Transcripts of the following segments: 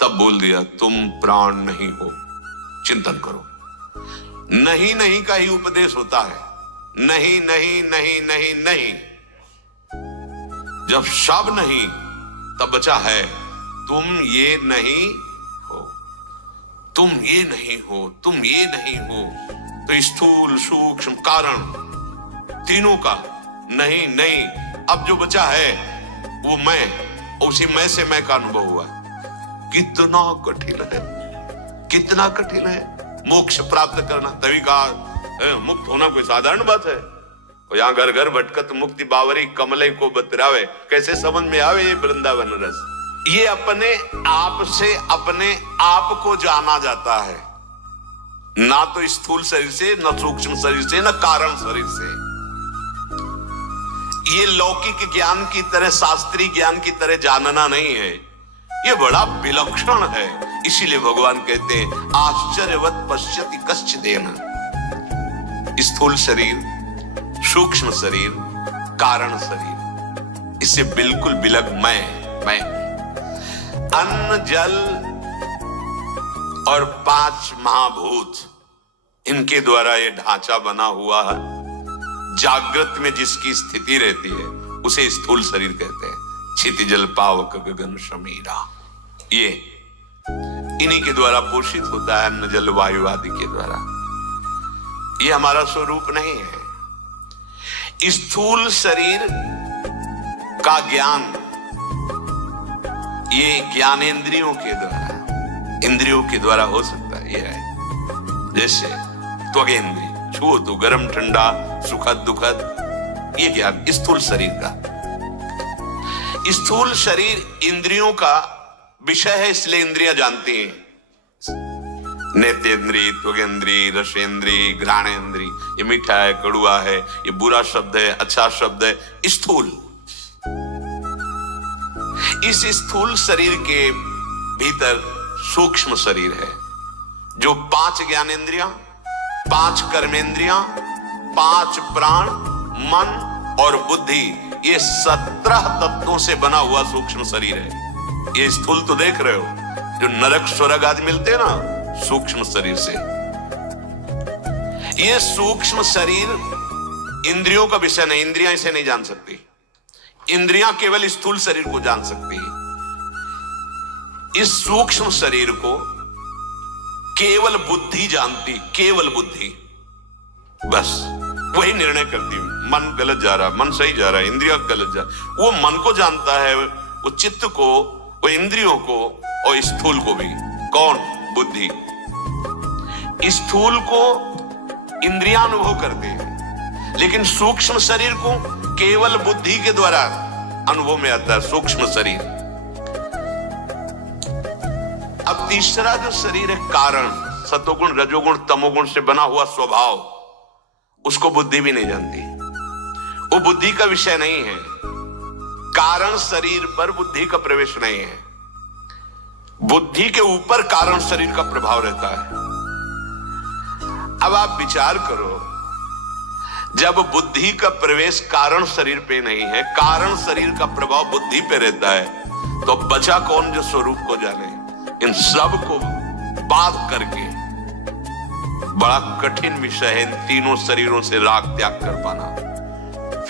तब बोल दिया तुम प्राण नहीं हो, चिंतन करो। नहीं नहीं का ही उपदेश होता है, नहीं नहीं नहीं नहीं नहीं। जब सब नहीं तब बचा है तुम ये नहीं हो, तुम ये नहीं हो, तुम ये नहीं हो। तो स्थूल सूक्ष्म कारण तीनों का नहीं नहीं। अब जो बचा है वो मैं, उसी मैं से मैं का अनुभव हुआ। कितना कठिन है, कितना कठिन है मोक्ष प्राप्त करना। तभी कहा मुक्त होना कोई साधारण बात है। और यहाँ घर घर भटकत मुक्ति बावरी कमले को बतरावे। कैसे समझ में आवे ये वृंदावन रस। ये अपने आप से अपने आप को जाना जाता है, ना तो स्थूल शरीर से, न सूक्ष्म शरीर से, न कारण शरीर से। ये लौकिक ज्ञान की तरह, शास्त्रीय ज्ञान की तरह जानना नहीं है, ये बड़ा विलक्षण है। इसीलिए भगवान कहते हैं आश्चर्यवत पश्यति कश्चिदेन। स्थूल शरीर, सूक्ष्म शरीर, कारण शरीर, इससे बिल्कुल बिलग मैं। अन्न, जल और 5 महाभूत, इनके द्वारा ये ढांचा बना हुआ है। जागृत में जिसकी स्थिति रहती है उसे स्थूल शरीर कहते हैं। क्षितिजल पावक गगन समीरा, ये इन्हीं के द्वारा पोषित होता है, अन्न जल वायु आदि के द्वारा। ये हमारा स्वरूप नहीं है। स्थूल शरीर का ज्ञान ये ज्ञानेंद्रियों के द्वारा, इंद्रियों के द्वारा हो सकता है। ये है जैसे त्वगेंद्रिय, छुओ तो गर्म ठंडा सुखद दुखद, ये ज्ञान स्थूल शरीर का। स्थूल शरीर इंद्रियों का विषय है, इसलिए इंद्रियां जानती हैं। नेत्रेंद्रिय, त्वगेंद्रिय, रसेंद्रिय, घ्राणेंद्रिय। ये मीठा है, कड़ुआ है, ये बुरा शब्द है, अच्छा शब्द है। स्थूल, इस स्थूल शरीर के भीतर सूक्ष्म शरीर है, जो 5 ज्ञानेंद्रियां, 5 कर्मेंद्रियां, 5 प्राण, मन और बुद्धि, ये 17 तत्वों से बना हुआ सूक्ष्म शरीर है। ये स्थूल तो देख रहे हो, जो नरक स्वर्ग आदि मिलते हैं ना, सूक्ष्म शरीर से। ये सूक्ष्म शरीर इंद्रियों का विषय नहीं, इंद्रियां इसे नहीं जान सकती। इंद्रियां केवल स्थूल शरीर को जान सकती है। इस सूक्ष्म शरीर को केवल बुद्धि जानती, केवल बुद्धि, बस वही निर्णय करती है। मन गलत जा रहा, मन सही जा रहा है, इंद्रिया गलत जा रहा, वो मन को जानता है, वो चित्त को, वो इंद्रियों को और स्थूल को भी। कौन? बुद्धि। स्थूल को इंद्रियां अनुभव करते हैं, लेकिन सूक्ष्म शरीर को केवल बुद्धि के द्वारा अनुभव में आता है सूक्ष्म शरीर। अब तीसरा जो शरीर है कारण, सतोगुण रजोगुण तमोगुण से बना हुआ स्वभाव, उसको बुद्धि भी नहीं जानती। वो बुद्धि का विषय नहीं है। कारण शरीर पर बुद्धि का प्रवेश नहीं है। बुद्धि के ऊपर कारण शरीर का प्रभाव रहता है। अब आप विचार करो, जब बुद्धि का प्रवेश कारण शरीर पे नहीं है, कारण शरीर का प्रभाव बुद्धि पे रहता है, तो बचा कौन जो स्वरूप को जाने? इन सब को बात करके बड़ा कठिन विषय है इन तीनों शरीरों से राग त्याग कर पाना।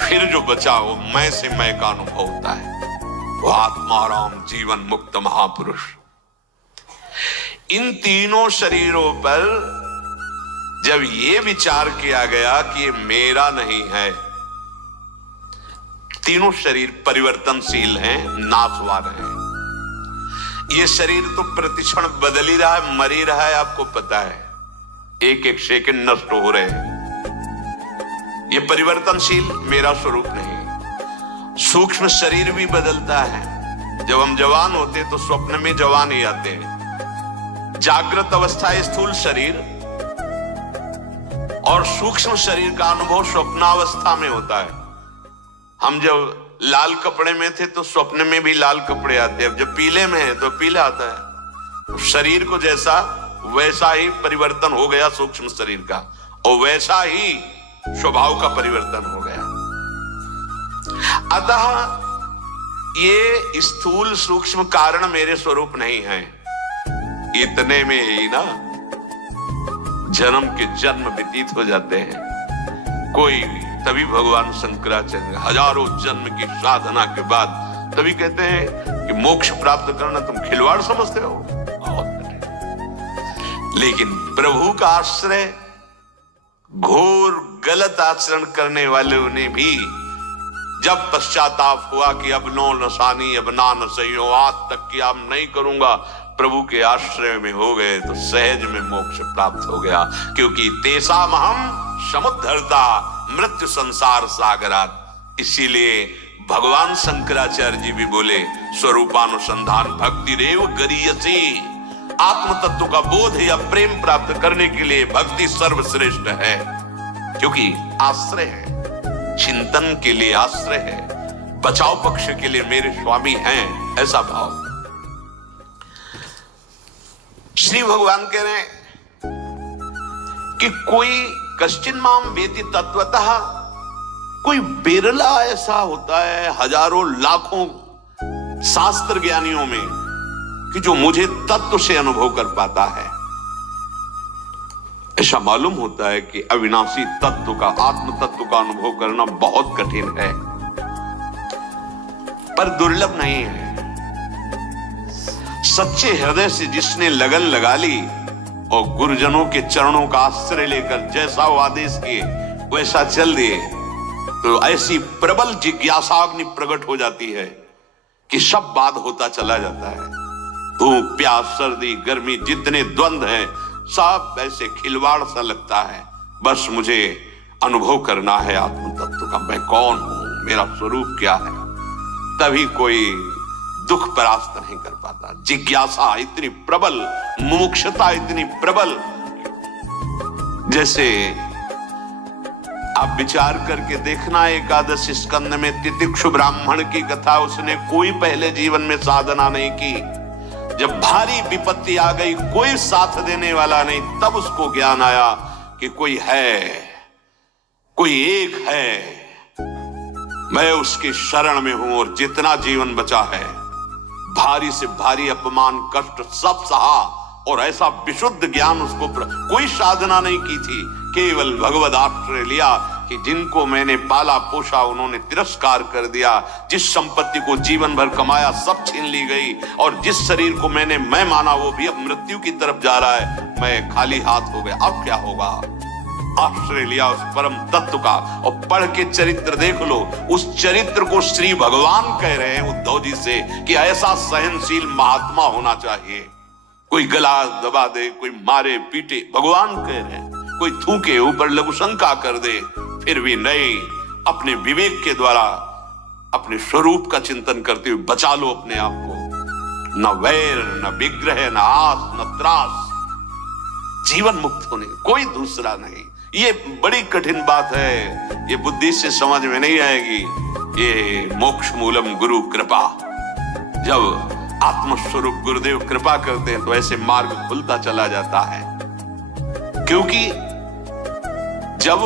फिर जो बचा वो मैं से मैं का अनुभव होता है, वो आत्माराम जीवन मुक्त महापुरुष। इन तीनों शरीरों पर जब ये विचार किया गया कि ये मेरा नहीं है, तीनों शरीर परिवर्तनशील हैं, नाशवान हैं। ये शरीर तो प्रतिक्षण बदल ही रहा है, मर ही रहा है, आपको पता है, एक एक सेकंड नष्ट हो रहे हैं। ये परिवर्तनशील मेरा स्वरूप नहीं। सूक्ष्म शरीर भी बदलता है। जब हम जवान होते तो स्वप्न में जवान ही आते हैं। जागृत अवस्था स्थूल शरीर और सूक्ष्म शरीर का अनुभव स्वप्नावस्था में होता है। हम जब लाल कपड़े में थे तो स्वप्न में भी लाल कपड़े आते हैं, जब पीले में है तो पीला आता है। शरीर को जैसा वैसा ही परिवर्तन हो गया सूक्ष्म शरीर का, और वैसा ही स्वभाव का परिवर्तन हो गया। अतः ये स्थूल सूक्ष्म कारण मेरे स्वरूप नहीं है। इतने में ही ना जन्म के जन्म व्यतीत हो जाते हैं। कोई तभी भगवान शंकराचार्य हजारों जन्म की साधना के बाद तभी कहते हैं कि मोक्ष प्राप्त करना तुम खिलवाड़ समझते हो, बहुत कठिन। लेकिन प्रभु का आश्रय घोर गलत आचरण करने वालों ने भी जब पश्चाताप हुआ कि अब नो नसानी अब ना नसइयो, आज तक कि अब नहीं करूंगा, प्रभु के आश्रय में हो गए तो सहज में मोक्ष प्राप्त हो गया। क्योंकि तेसाम हम समुद्धरता मृत्यु संसार सागरात। इसीलिए भगवान शंकराचार्य जी भी बोले स्वरूपानुसंधान भक्ति रेव गरीयसी। आत्म तत्व का बोध या प्रेम प्राप्त करने के लिए भक्ति सर्वश्रेष्ठ है, क्योंकि आश्रय है, चिंतन के लिए आश्रय है, बचाव पक्ष के लिए मेरे स्वामी हैं, ऐसा भाव। श्री भगवान कह रहे हैं कि कोई कश्चिन माम वेति तत्वतः, कोई बिरला ऐसा होता है हजारों लाखों शास्त्र ज्ञानियों में कि जो मुझे तत्व से अनुभव कर पाता है। ऐसा मालूम होता है कि अविनाशी तत्व का, आत्म तत्व का अनुभव करना बहुत कठिन है, पर दुर्लभ नहीं है। सच्चे हृदय से जिसने लगन लगा ली और गुरुजनों के चरणों का आश्रय लेकर जैसा वो आदेश किए वैसा चल दिए, तो ऐसी प्रबल जिज्ञासाग्नि प्रकट हो जाती है कि सब बात होता चला जाता है। धूप, प्यास, सर्दी, गर्मी, जितने द्वंद्व हैं सब ऐसे खिलवाड़ सा लगता है। बस मुझे अनुभव करना है आत्म तत्व का, मैं कौन हूं, मेरा स्वरूप क्या है। तभी कोई दुख परास्त नहीं कर पाता। जिज्ञासा इतनी प्रबल, मुमुक्षुता इतनी प्रबल, जैसे आप विचार करके देखना, एकादश स्कंद में तितिक्षु ब्राह्मण की कथा, उसने कोई पहले जीवन में साधना नहीं की। जब भारी विपत्ति आ गई, कोई साथ देने वाला नहीं, तब उसको ज्ञान आया कि कोई है, कोई एक है, मैं उसकी शरण में हूं। और जितना जीवन बचा है भारी से भारी अपमान कष्ट सब सहा, और ऐसा विशुद्ध ज्ञान उसको कोई साधना नहीं की थी, केवल भगवद आश्रय लिया कि जिनको मैंने पाला पोषा उन्होंने तिरस्कार कर दिया, जिस संपत्ति को जीवन भर कमाया सब छीन ली गई, और जिस शरीर को मैंने मैं माना वो भी अब मृत्यु की तरफ जा रहा है, मैं खाली हाथ हो गया, अब क्या होगा। आश्रय लिया उस परम तत्व का, और पढ़ के चरित्र देख लो, उस चरित्र को श्री भगवान कह रहे हैं उद्धव जी से कि ऐसा सहनशील महात्मा होना चाहिए। कोई गला दबा दे, कोई मारे पीटे, भगवान कह रहे हैं, कोई थूके ऊपर लघु शंका कर दे, फिर भी नहीं, अपने विवेक के द्वारा अपने स्वरूप का चिंतन करते हुए बचा लो अपने आप को। न वैर, न विग्रह, न आस, न त्रास, जीवन मुक्त होने कोई दूसरा नहीं। ये बड़ी कठिन बात है, ये बुद्धि से समझ में नहीं आएगी। ये मोक्ष मूलम गुरु कृपा, जब आत्मस्वरूप गुरुदेव कृपा करते हैं तो ऐसे मार्ग खुलता चला जाता है। क्योंकि जब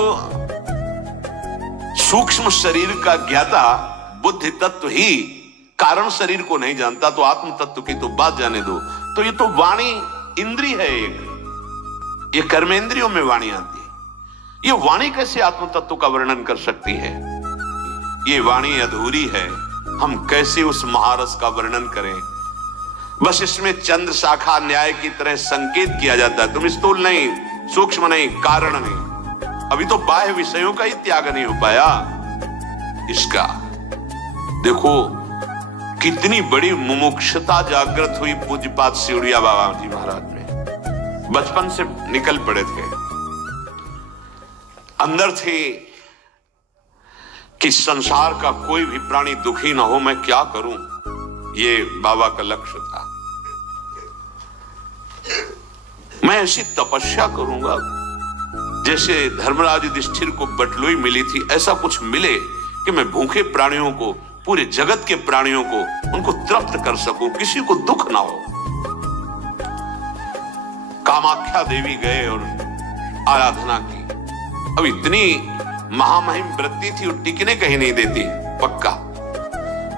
सूक्ष्म शरीर का ज्ञाता बुद्धि तत्व ही कारण शरीर को नहीं जानता, तो आत्म तत्व की तो बात जाने दो। तो ये तो वाणी इंद्री है एक, ये कर्मेंद्रियों में वाणी आती है। ये वाणी कैसे आत्म तत्व का वर्णन कर सकती है? ये वाणी अधूरी है, हम कैसे उस महारस का वर्णन करें? बस इसमें चंद्र शाखा न्याय की तरह संकेत किया जाता है, तुम स्थूल नहीं, सूक्ष्म नहीं, कारण नहीं। अभी तो बाह्य विषयों का ही त्याग नहीं हो पाया इसका। देखो कितनी बड़ी मुमुक्षुता जागृत हुई पूज्यपाद सिउड़िया बाबा जी महाराज में। बचपन से निकल पड़े थे, अंदर थे कि संसार का कोई भी प्राणी दुखी ना हो, मैं क्या करूं, ये बाबा का लक्ष्य था। मैं ऐसी तपस्या करूंगा जैसे धर्मराज युधिष्ठिर को बटलुई मिली थी, ऐसा कुछ मिले कि मैं भूखे प्राणियों को, पूरे जगत के प्राणियों को, उनको तृप्त कर सकूं, किसी को दुख ना हो। कामाख्या देवी गए और आराधना की। अब इतनी महामहिम वृत्ति थी, वो टिकने कहीं नहीं देती पक्का।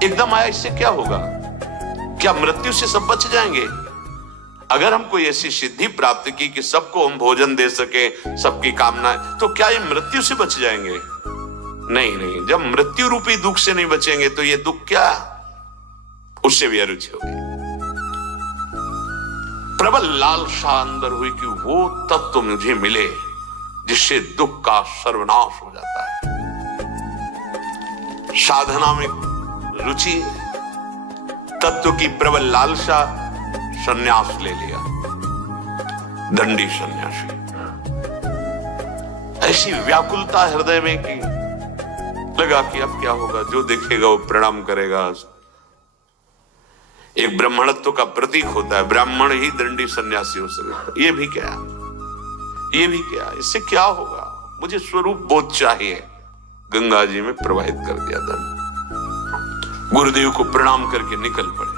एकदम आया, इससे क्या होगा, क्या मृत्यु से सब बच जाएंगे? अगर हम कोई ऐसी सिद्धि प्राप्त की कि सबको हम भोजन दे सके, सबकी कामना, तो क्या ये मृत्यु से बच जाएंगे? नहीं नहीं, जब मृत्यु रूपी दुख से नहीं बचेंगे तो ये दुख क्या, उससे भी अरुचि होगी। प्रबल लालसा अंदर हुई कि वो तत्व मुझे मिले जिससे दुख का सर्वनाश हो जाता है। साधना में रुचि, तत्व की प्रबल लालसा, संन्यास ले लिया, दंडी सन्यासी। ऐसी व्याकुलता हृदय में कि लगा कि अब क्या होगा, जो देखेगा वो प्रणाम करेगा। एक ब्राह्मणत्व का प्रतीक होता है, ब्राह्मण ही दंडी सन्यासी हो सकता है। ये भी क्या, ये भी क्या, इससे क्या होगा, मुझे स्वरूप बोध चाहिए। गंगा जी में प्रवाहित कर दिया धन। गुरुदेव को प्रणाम करके निकल पड़े।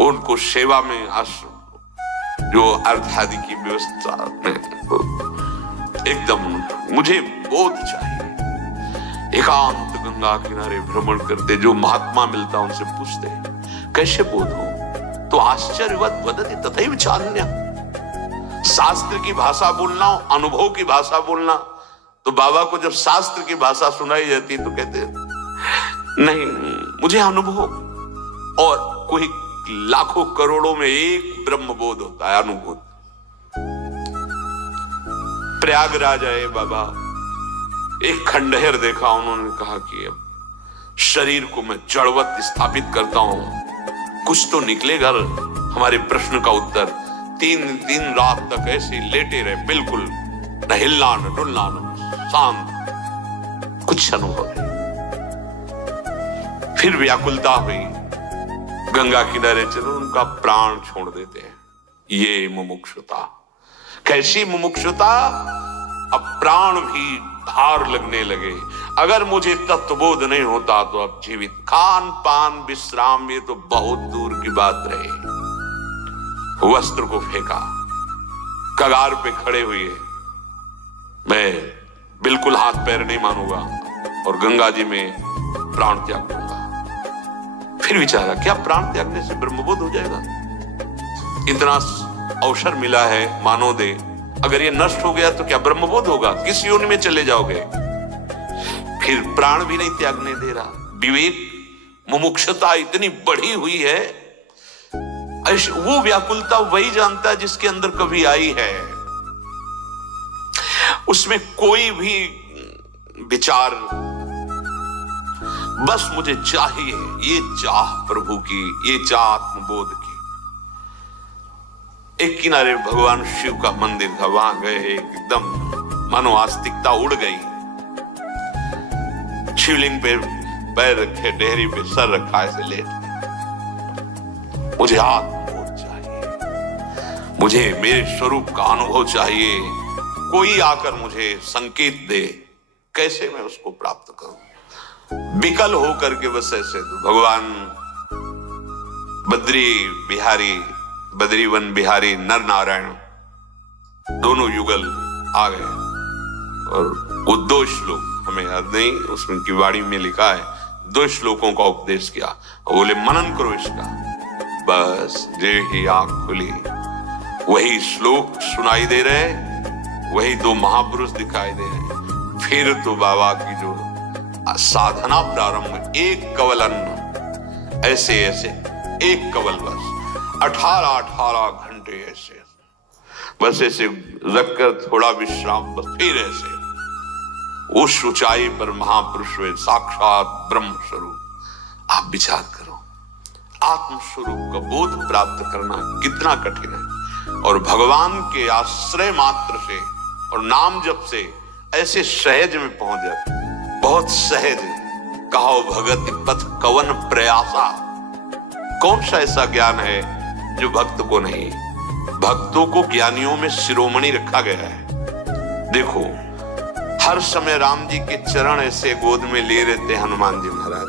उनको सेवा में आश्रम जो अर्धादि की व्यवस्था में एकदम मुझे बोध चाहिए। एकांत गंगा किनारे भ्रमण करते, जो महात्मा मिलता उनसे पूछते कैसे बोध हो, तो आश्चर्यवत वदति तथैव चान्यः। शास्त्र की भाषा बोलना, अनुभव की भाषा बोलना, तो बाबा को जब शास्त्र की भाषा सुनाई जाती तो कहते नहीं, मुझे अनुभव, और कोई लाखों करोड़ों में एक ब्रह्म बोध होता है, अनुभूत। प्रयागराज आए बाबा, एक खंडहर देखा, उन्होंने कहा कि अब शरीर को मैं जड़वत स्थापित करता हूं, कुछ तो निकलेगा हमारे प्रश्न का उत्तर। 3 रात तक ऐसे लेटे रहे, बिल्कुल न हिलना न डुलना, न शांत, कुछ अनुभव नहीं। फिर व्याकुलता हुई, गंगा किनारे चलो, उनका प्राण छोड़ देते हैं। ये मुमुक्षुता, कैसी मुमुक्षुता, अब प्राण भी भार लगने लगे। अगर मुझे तत्वबोध नहीं होता तो अब जीवित, खान पान विश्राम ये तो बहुत दूर की बात रही। वस्त्र को फेंका, कगार पे खड़े हुए, मैं बिल्कुल हाथ पैर नहीं मानूंगा और गंगा जी में प्राण त्याग दूंगा। फिर विचारा, क्या प्राण त्यागने से ब्रह्मबोध हो जाएगा? इतना अवसर मिला है, मानो दे, अगर ये नष्ट हो गया तो क्या ब्रह्मबोध होगा? किस योनि में चले जाओगे? फिर प्राण भी नहीं त्यागने दे रहा। विवेक, मुमुक्षुता इतनी बढ़ी हुई है, वो व्याकुलता वही जानता है जिसके अंदर कभी आई है। उसमें कोई भी विचार, बस मुझे चाहिए, ये चाह प्रभु की, ये चाह आत्मबोध की। एक किनारे भगवान शिव का मंदिर था, वहां गए, एकदम मानो आस्तिकता उड़ गई। शिवलिंग पे पैर रखे, डेहरी पे सर रखा, ऐसे लेट। मुझे आत्मबोध चाहिए, मुझे मेरे स्वरूप का अनुभव चाहिए। कोई आकर मुझे संकेत दे, कैसे मैं उसको प्राप्त करूं? विकल होकर के बस ऐसे तो भगवान बद्रीवन बिहारी नर नारायण दोनों युगल आ गए, और वो 2 श्लोक, हमें याद नहीं, उसमें की वाणी में लिखा है, 2 श्लोकों का उपदेश किया। बोले मनन करो इसका। बस जे ही आंख खुली, वही श्लोक सुनाई दे रहे, वही 2 महापुरुष दिखाई दे रहे। फिर तो बाबा की जो साधना प्रारंभ, एक कवल अन्न, ऐसे ऐसे एक कवल, बस 18 घंटे ऐसे, बस ऐसे रखकर थोड़ा विश्राम, बस फिर ऐसे उस ऊंचाई पर महापुरुष हुए, साक्षात ब्रह्म स्वरूप। आप विचार करो, आत्म स्वरूप का बोध प्राप्त करना कितना कठिन है, और भगवान के आश्रय मात्र से और नाम जप से ऐसे सहज में पहुंच जाते, बहुत सहज। कहो भगति पथ कवन प्रयासा, कौन सा ऐसा ज्ञान है जो भक्त को नहीं? भक्तों को ज्ञानियों में शिरोमणि रखा गया है। देखो, हर समय राम जी के चरण ऐसे गोद में ले रहते हनुमान जी महाराज,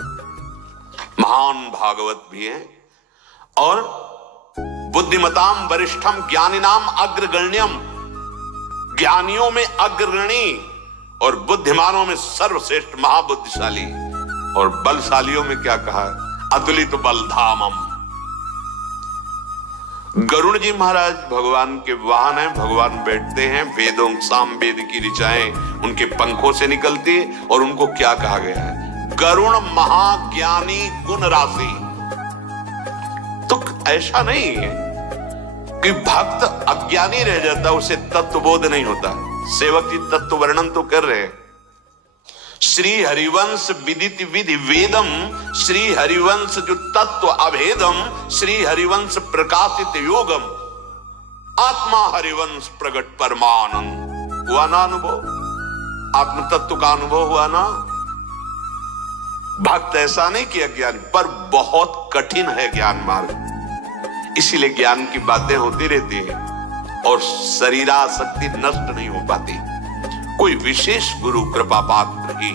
महान भागवत भी हैं, और बुद्धिमताम वरिष्ठम ज्ञानिनाम अग्रगण्यम, ज्ञानियों में अग्रगणी और बुद्धिमानों में सर्वश्रेष्ठ महाबुद्धिशाली, और बलशालियों में क्या कहा? अतुलित बलधामम। गरुड़ जी महाराज भगवान के वाहन हैं, भगवान बैठते हैं, वेदों साम वेद की ऋचाएं उनके पंखों से निकलती है। और उनको क्या कहा गया है? गरुड़ महाज्ञानी गुण राशि। तो ऐसा नहीं है कि भक्त अज्ञानी रह जाता, उसे तत्वबोध नहीं होता। सेवक जी तत्व वर्णन तो कर रहे हैं। श्री हरिवंश विदित विधि वेदम, श्री हरिवंश जो तत्व अभेदम, श्री हरिवंश प्रकाशित योगम, आत्मा हरिवंश प्रगट परमानंद। हुआ ना अनुभव? आत्म तत्व का अनुभव हुआ ना? भक्त ऐसा नहीं कि अज्ञान, पर बहुत कठिन है ज्ञान मार्ग। इसीलिए ज्ञान की बातें होती रहती है और शरीरासक्ति नष्ट नहीं हो पाती। कोई विशेष गुरु कृपा पात्र ही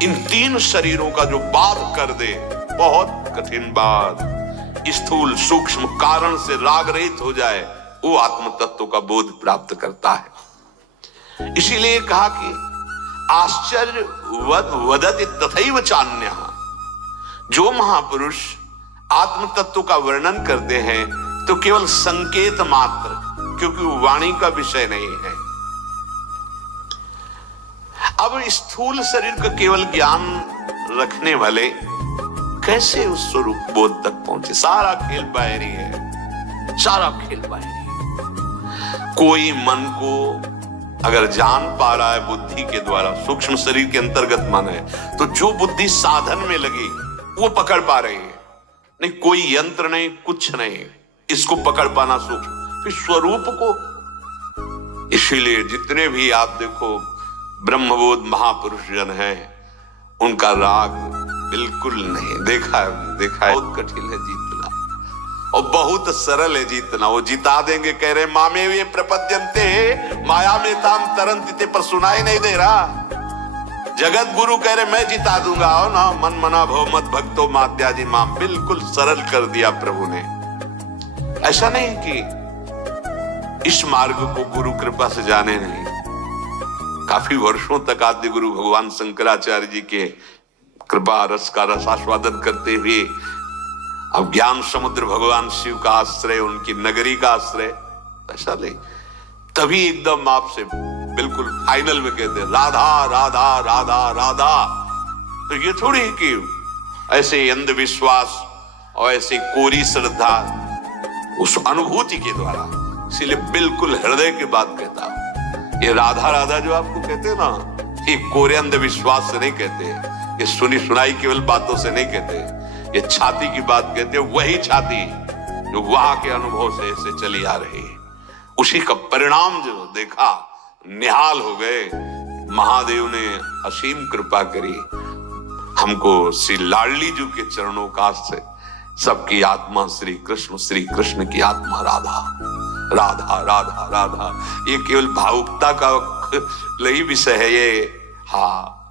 इन तीन शरीरों का जो बाध कर दे, बहुत कठिन बात, स्थूल सूक्ष्म कारण से राग रहित हो जाए, वो आत्म तत्व का बोध प्राप्त करता है। इसीलिए कहा कि आश्चर्य वदति तथैव चान्यः। जो महापुरुष आत्म तत्व का वर्णन करते हैं तो केवल संकेत मात्र, क्योंकि वो वाणी का विषय नहीं है। अब स्थूल शरीर का केवल ज्ञान रखने वाले कैसे उस स्वरूप बोध तक पहुंचे? सारा खेल बाहरी है, सारा खेल बाहरी है। कोई मन को अगर जान पा रहा है बुद्धि के द्वारा, सूक्ष्म शरीर के अंतर्गत मन है, तो जो बुद्धि साधन में लगी वो पकड़ पा रही है। नहीं, कोई यंत्र नहीं, कुछ नहीं, इसको पकड़ पाना सूक्ष्म, फिर स्वरूप को। इसीलिए जितने भी आप देखो ब्रह्मबोध महापुरुष जन हैं, उनका राग बिल्कुल नहीं। देखा है, बहुत कठिन है जीतना और बहुत सरल है जीतना। वो जिता देंगे, कह रहे मामे वे प्रपद्यन्ते माया में ताम तरंती, पर सुनाई नहीं दे रहा। जगत गुरु कह रहे मैं जिता दूंगा, हो ना, मन मना भव मत भक्तो मात्याजी माम। बिल्कुल सरल कर दिया प्रभु ने। ऐसा नहीं कि इस मार्ग को गुरु कृपा से जाने नहीं। काफी वर्षों तक आद्य गुरु भगवान शंकराचार्य जी के कृपा रस का रसास्वादन करते हुए अब ज्ञान समुद्र भगवान शिव का आश्रय, उनकी नगरी का आश्रय, ऐसा नहीं। तभी एकदम आपसे बिल्कुल फाइनल में कहते राधा राधा राधा राधा। तो ये थोड़ी कि ऐसे अंधविश्वास और ऐसे कोरी श्रद्धा, उस अनुभूति के द्वारा। इसीलिए बिल्कुल हृदय की बात कहता हूं। ये राधा राधा जो आपको कहते हैं ना, ये कोरे अंधविश्वास से नहीं कहते, ये सुनी सुनाई केवल बातों से नहीं कहते, ये छाती की बात कहते हैं। वही छाती जो वहां के अनुभव से ऐसे चली आ रही है, उसी का परिणाम जो देखा, निहाल हो गए। महादेव ने असीम कृपा करी हमको श्री लाडली जी के चरणों का से। सबकी आत्मा श्री कृष्ण की आत्मा राधा राधा राधा राधा। ये केवल भावुकता का नहीं विषय है ये। हाँ,